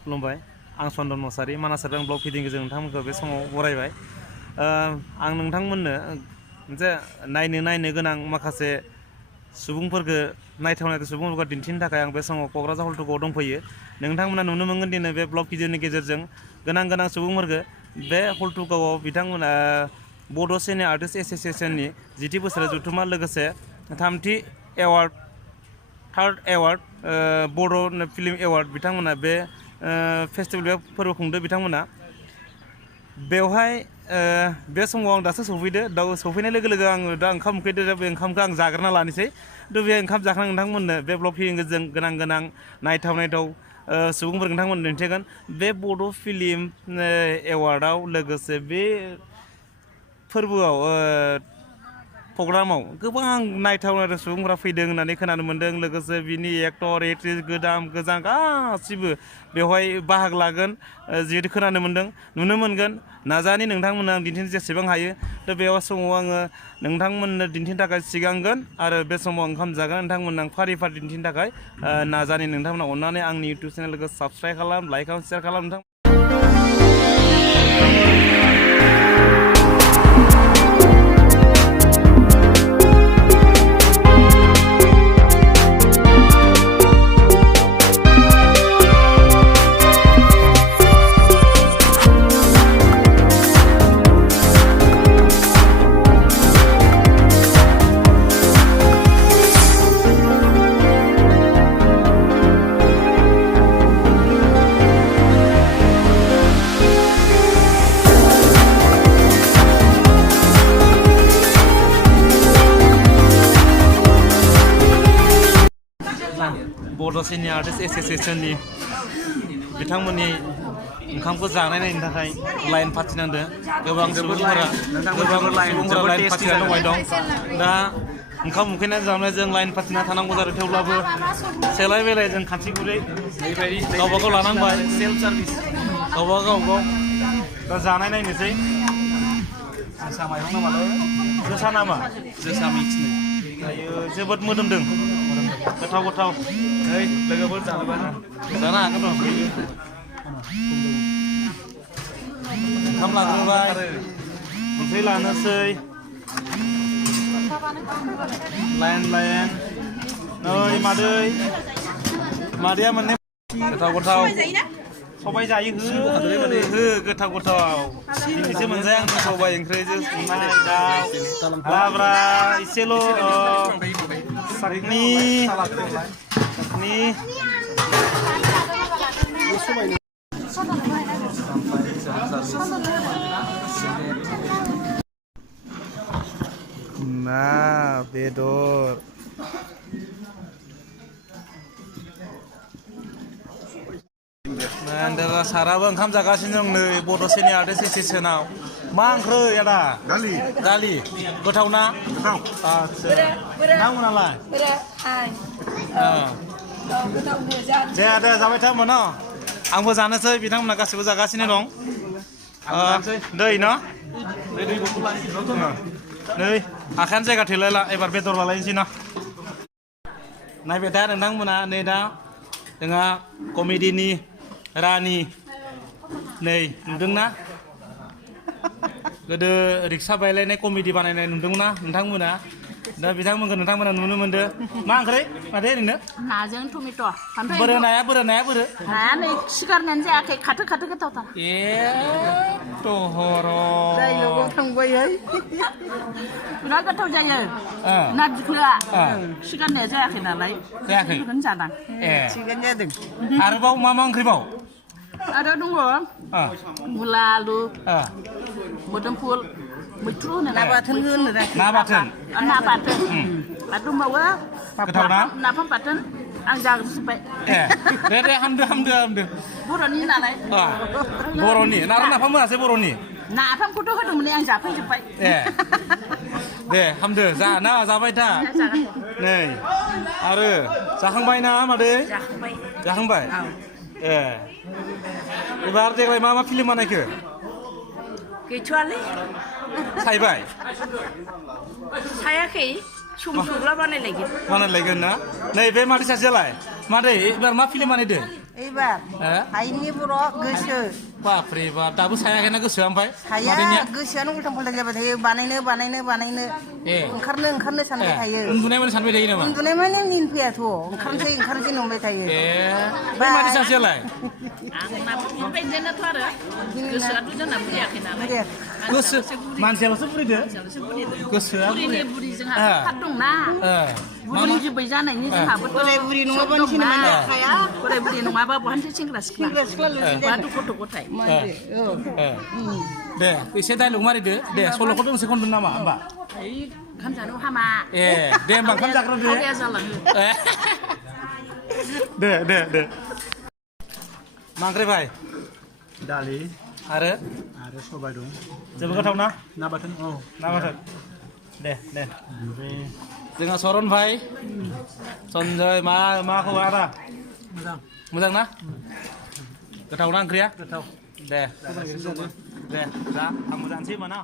खुलुमबाय आं चन्दन मोसाहारि मानास ब्लक फिदिंजों नोंथांमोनखौ बे समाव बरायबाय आं नोंथांमोननो मोनसे नायनो गोनां माखासे सुबुंफोरखौ नायथावनाय सुबुंफोरखौ दिन्थिनो थाखाय आं बे समाव क'क्राझार हल्टुगावआव दंफैयो नोंथांमोना नुनो मोनगोन दिनै बे ब्लग भिडिअनि गेजेरजों गोनां सुबुंफोरखौ बे हल्टुगावआव बिथांमोना बड' सिने आर्टिस्ट एस'सिएशननि 10थि बोसोर जथुम्मा लोगोसे 3थि एवार्ड थार्ड एवार्ड बड' फिल्म एवार्ड बिथांमोना बे फेस्टिभेल फोरबो खुंदों बिथांमोना बेवहाय बे समाव आं दासो सफैनाय लोगो लोगो आङो दा ओंखाम उखैदों बे ओंखामखौ आं जाग्रोना लानोसै बे ओंखाम जाखां नोंथांमोननो बे ब्लग फिल्मजों गोनां नायथाव सुबुंफोर नोंथांमोन दिन्थिगोन बे बड' फिल्म एवार्डआव लोगोसे बे फोरबोआव प्रग्रामाव गोबां नायथाव सुबुंफोरा फैदों होननानै खोनानो मोन्दों लोगोसे बिनि एक्टर एक्ट्रिस गोजाम गासिबो बेवहाय बाहागो लागोन जिहेतु खोनानो मोन्दों नुनो मोनगोन नाजानि नोंथांमोननो आं दिन्थिनो जेसेबां हायो दा बे समाव आङो नोंथांमोननो दिन्थिनो थाखाय सिगांगोन आरो बे समाव ओंखाम जागोन नोंथांमोननो आं फारि दिन्थिनो थाखाय नाजानि नोंथांमोना अननानै आंनि इउटुब चेनेलखौ साबस्क्राइब खालाम लाइक खालाम शेयार खालाम नोंथां बड' सिने आर्टिस्ट एस'सिएशननि बिथांमोननि ओंखामखौ जानाय नायनो थाखाय लाइन फाथिनांदों गोबां सुबुंफोरा लाइन फाथिनानै दंबाय दं दा ओंखाम उखैनानै जानाय जों लाइन फाथिना थानांगौ जादों थेवब्लाबो सेलाय बेलाय जों खाथि गुरै गावबागाव लानांबाय सेल्फ सार्भिस गावबागाव दा जानाय नायनोसै जोसा माइरं नामालै जोसा नामा जोसा मिक्सनो दायो जोबोद मोदोमदों गोथाव लोगोफोर जानोबा जानो हागोन र' ओंखाम लाग्रोबाय ओंख्रि लानोसै लाइन नै मादैया मोननै गोथाव सबाय जायो हो गोथाव दिनैसो मोनजाया आं सबाय ओंख्रिजों संनाय दाउ लाब्रा एसेल' सातनि ना बेदर साराबो ओंखाम जागासिनो दं नै बड' सिने आर्टिस्ट एस'सिएशनाव मा ओंख्रै आदा दालि गोथाव ना आच्छा नोंथांमोनालाय दे जाबाय था होनबा न आंबो जानोसै बिथांमोना गासिबो जागासिनो दं दै न नै आखायानो जायगा थोलायला एबार बेदर लालायनोसै ना नायबाय दा नोंथांमोना नै दा जोंहा कमेडिनि रानि नै नुदोंना गोदो रिक्सा बायलायनाय कमेडि बानायनाय नुदोंना नोंथांमोना दा नोंथांमोना नुनो मोनदों मा ओंख्रै माथो ओरैनो नाजों टमेट' बोरो नाया नाया नै सिगारनायानो जायाखै खाथो गोथावथार जायगायाव थांबाय बिराद गोथाव जायो ना बिख्लोआ सिगारनाया जायाखै नालाय बेखौनो जादां थिगानो जादों आरोबाव मा ओंख्रिबाव आरो दङ मुला आलु मोदोमफुल मैथ्रु होनो ना बाथोन आरो दंबावो गोथाव ना नाफाम बाथोन आं जाग्रोजोब्बाय दे हामदो बर'नि नालाय बर'नि नाफाम मोनासै बर'नि नाफामखौथ' होदोंमोन आं जाफैजोब्बाय दे हामदो जाबाय था नै आरो जाखांबाय ना मादै जाखांबाय एबार देग्लाय मा फिल्म बानायखो गैथ'आलै सायबाय सायाखै सम सौब्ला बानायलायगोन ना नै बे मादै सासेयालाय मादै एबार मा फिल्म बानायदो एबार हायनि बर' गोसो बापरे बाप दाबो सायाखैना गोसोआ ओमफ्राय साया गोसोआनो उल्थां फाल्थां जाबाय थायो बानायनो ओंखारनो सानबाय थायो उन्दुनाय माने सानबाय थायो नामा उन्दुनाय माने निन फैयाथ' ओंखारनोसै नंबाय थायो बै मादि सासेयालाय बेबायदिनोथ' आरो गोसोआथ' जोंना बुरियाखै नालाय गोसो मानसियाल'सो बुरिदो गोसोआ बुरि जोंहा थाब दंना बुरि जुबै जानायनि जोंहाबो बोराय बुरि नङाबानो सिनेमा जाखाया बोराय बुरि नङाबा बहानिफ्राय सेंग्रा सिख्ला बहाथ' गथ' गथाय दे एसे डाइलग मारिदो दे सल'खौ दोंसे खनदों नामा होमबा ओंखाम जानो हामा दे होमबा ओंखाम जाग्रोदो खावलाया जालाङो दे मा ओंख्रि भाइ दालि आरो सबाय दं जोबोद गोथाव ना ना बाथोन ना बाथोन दे ओमफ्राय जोंहा सरन भाइ सन्जय मा खबर आदा मोजां ना गोथाव ना ओंख्रिया गोथाव दे जा आंबो जानोसै होमबा ना